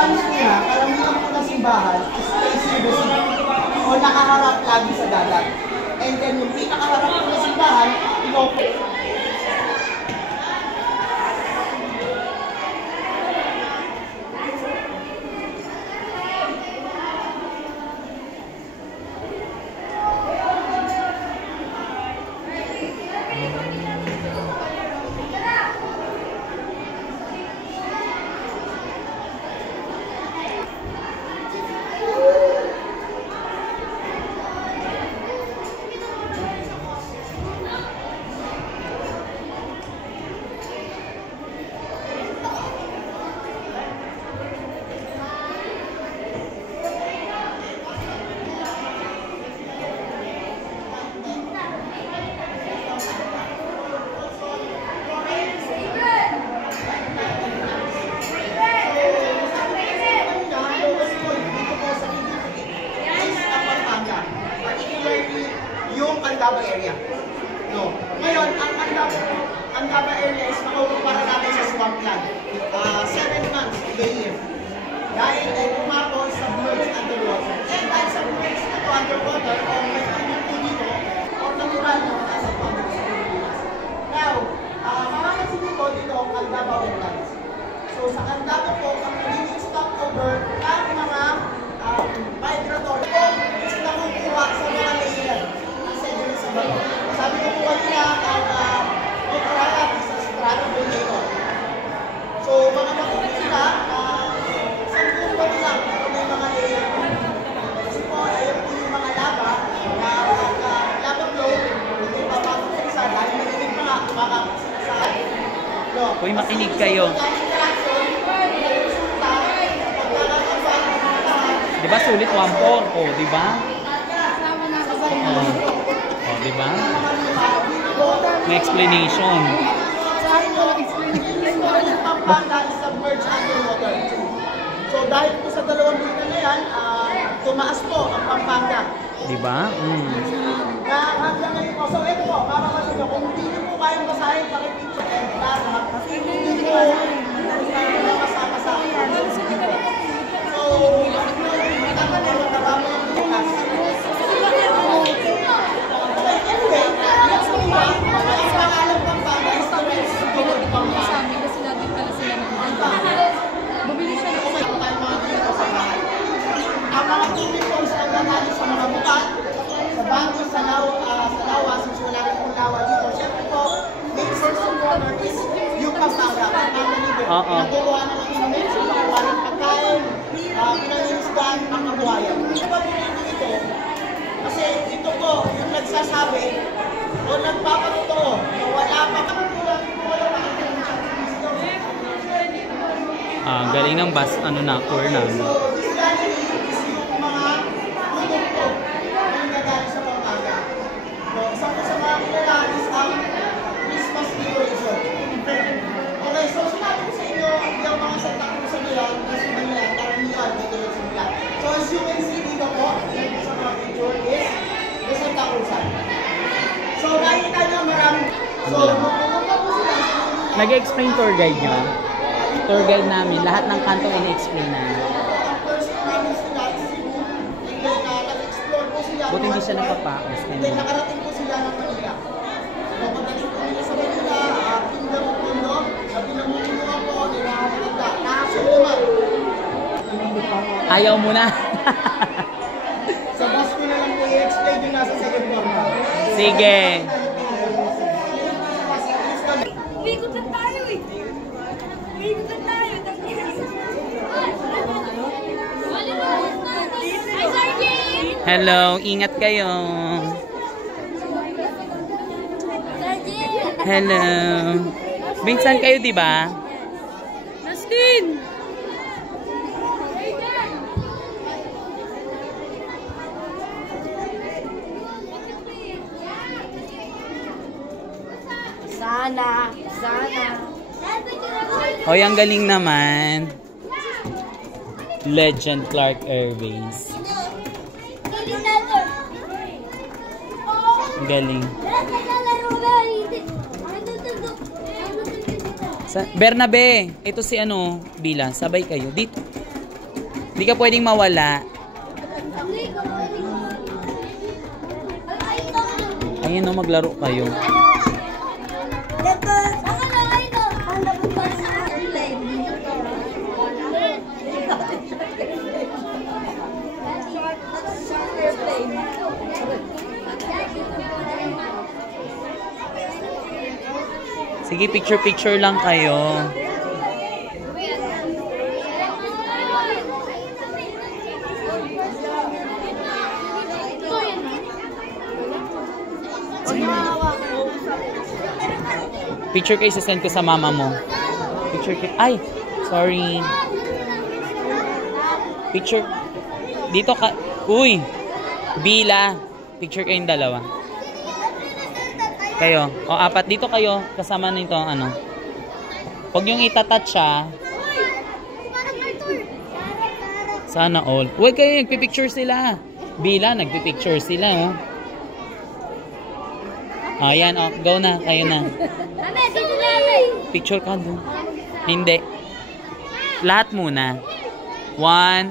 entrance niya, karamihan po na simbahan, is facing the sea. O nakaharap lagi sa dagat. And then yung pinakaharap po na simbahan, inopen. Candaba area. No. Ngayon, ang Candaba area is makukumpara natin sa swampland. 7 months of the year. Dahil pumato is submerged underwater. And dahil submerged na ito underwater, o may tubig po dito, or natural na nasa public sa Pilipinas. Now, makakasin nyo po dito ang Candaba wetlands. So sa Candaba po, ang nagiging stopover ang mga migratory is nakukuha sa mga layer. Sabi ko po kanina ang Otralat sa Strano Bonito. So mga makukuha sila, isang buong ba nila pero may mga layer. Kasi po ayun po yung mga lava na lava flow, hindi papasok sa isa dahil narinig pa nga kumakapit sa isa. Uy, makinig kayo. Diba sulit 1-4? O, diba? Diba? May explanation. So dahil po sa dalawang buwan na yan, tumaas po ang Pampanga. Diba? Na hanggang ngayon po. So ito po, mapapasok nyo. Kung hindi nyo po kayang basahin, pakipicture and data. Hindi po makasama sa akin. So, matanggal na matagamo yung bukas. Ang mga tubig po sa nanggaling sa mga bukat, sa bangko, sa lawa, since wala rin pong lawa dito. Siyempre po, main source of water is yung Pampanga. Pinagawa na ng namin sa mga walang pagkain, pinanginisdan, ang kabuhayan. Hindi pa po ito, kasi ito po yung nagsasabi o nagpapatotoo na wala pa galing ng bus, tour na. So, this galing yung mga produkto na nagaling sa Pampanga. Isa po sa mga kilala is ang Christmas decoration. Okay, so sinabi ko sa inyo, yung mga Santa Cruz nila, kasi nila, karamihan decoration nila. So as you can see dito po, sa mga picture is the Santa Cruz. So nakikita nyo maraming, so pupunta po sila. Nag-explain tour guide nyo? Tour guide namin, lahat ng kanto in-explain na. Buti hindi siya nagpapaos. Nakarating po sila ng Manila. Pagdating po nila sa Manila, kingdom of Mundo, pinamumunuan po, nilahanda. Nakasunod. Ayaw mo na. Sa bus ko na lang po i-explain yung nasa second floor na. Sige. Umiikot lang tayo eh. Umiikot lang tayo. Hi, Sergeant! Hello, ingat kayo. Sergeant! Hello. Minsan kayo, di ba? Nastin! Sana. Hoy, ang galing naman. Legend Clark Airways. Ang galing. Bernabe, ito si Bila, sabay kayo. Dito. Hindi ka pwedeng mawala. Ayun no, maglaro kayo. Sige, picture-picture lang kayo. Picture kayo, sasend ko sa mama mo. Picture kayo. Ay! Sorry. Picture. Dito ka. Uy! Bila. Picture kayong dalawa. Kayo. O, apat. Dito kayo. Kasama nito, ano. Huwag yung itatouch siya. Sana all. Huwag kayo. Nagpipicture sila. Bila. Nagpipicture sila, oh. O, yan. O, go na. Kayo na. Picture ka doon. Hindi. Lahat muna. 1,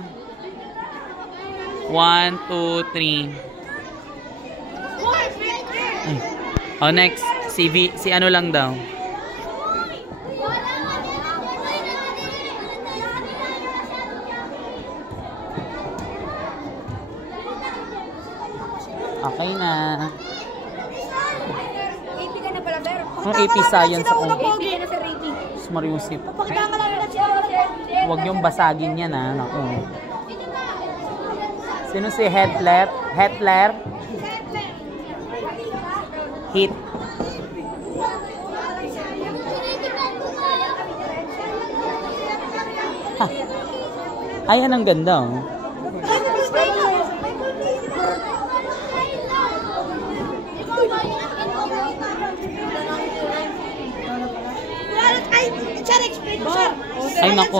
2, 3. Oh, next. Si ano lang daw. Okay na. Ang AP Science ako. Mariusip. Huwag yung basagin yan, ha. Naku. Sino si Hitler? Hitler? Hit. Ha. Ayan, ang ganda, oh. Ay, nako.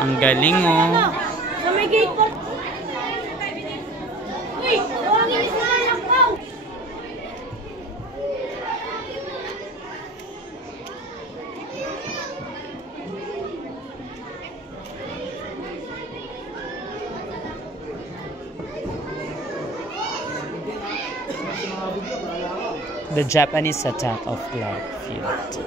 Ang galing, oh. The Japanese attack of Clark Field.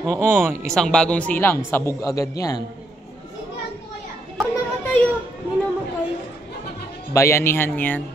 Oo, isang bagong silang, sabog agad yan. Namatay. Bayanihan yan.